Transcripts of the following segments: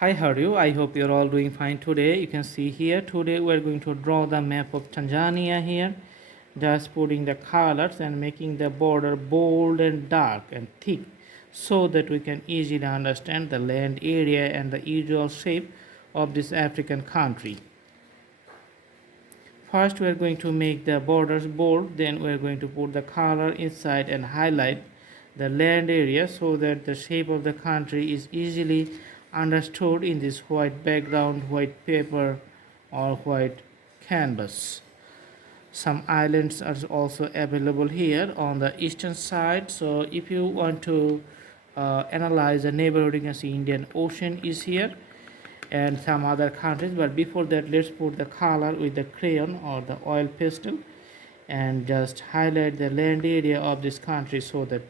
Hi, how are you? I hope you're all doing fine today. You can see here today we're going to draw the map of Tanzania here, just putting the colors and making the border bold and dark and thick so that we can easily understand the land area and the usual shape of this African country. First we are going to make the borders bold, then we are going to put the color inside and highlight the land area so that the shape of the country is easily understood in this white background, white paper or white canvas. Some islands are also available here on the eastern side. So if you want to analyze the neighborhood, you can see Indian Ocean is here and some other countries. But before that, let's put the color with the crayon or the oil pastel and just highlight the land area of this country so that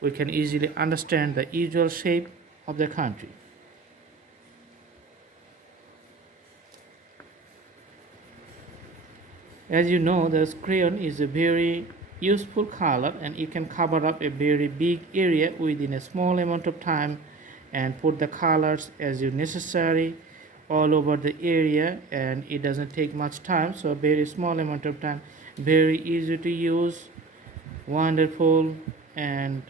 we can easily understand the usual shape of the country. As you know, the crayon is a very useful color and you can cover up a very big area within a small amount of time and put the colors as you necessary all over the area, and it doesn't take much time, so a very small amount of time, very easy to use, wonderful. And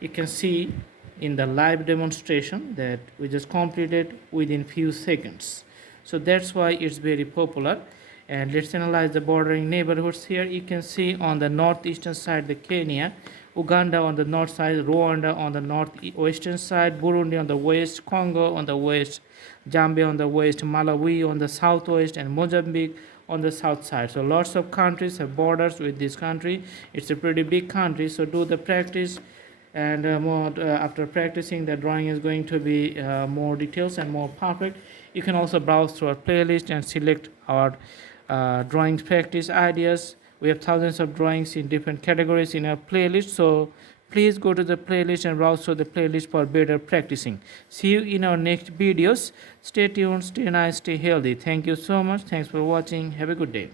you can see in the live demonstration that we just completed within few seconds, so that's why it's very popular. And let's analyze the bordering neighborhoods here. You can see on the northeastern side the Kenya, Uganda on the north side, Rwanda on the northwestern side, Burundi on the west, Congo on the west, Zambia on the west, Malawi on the southwest, and Mozambique on the south side. So lots of countries have borders with this country. It's a pretty big country, so do the practice, and after practicing, the drawing is going to be more details and more perfect. You can also browse through our playlist and select our drawing practice ideas. We have thousands of drawings in different categories in our playlist, so please go to the playlist and browse through the playlist for better practicing. See you in our next videos. Stay tuned, stay nice, stay healthy. Thank you so much. Thanks for watching. Have a good day.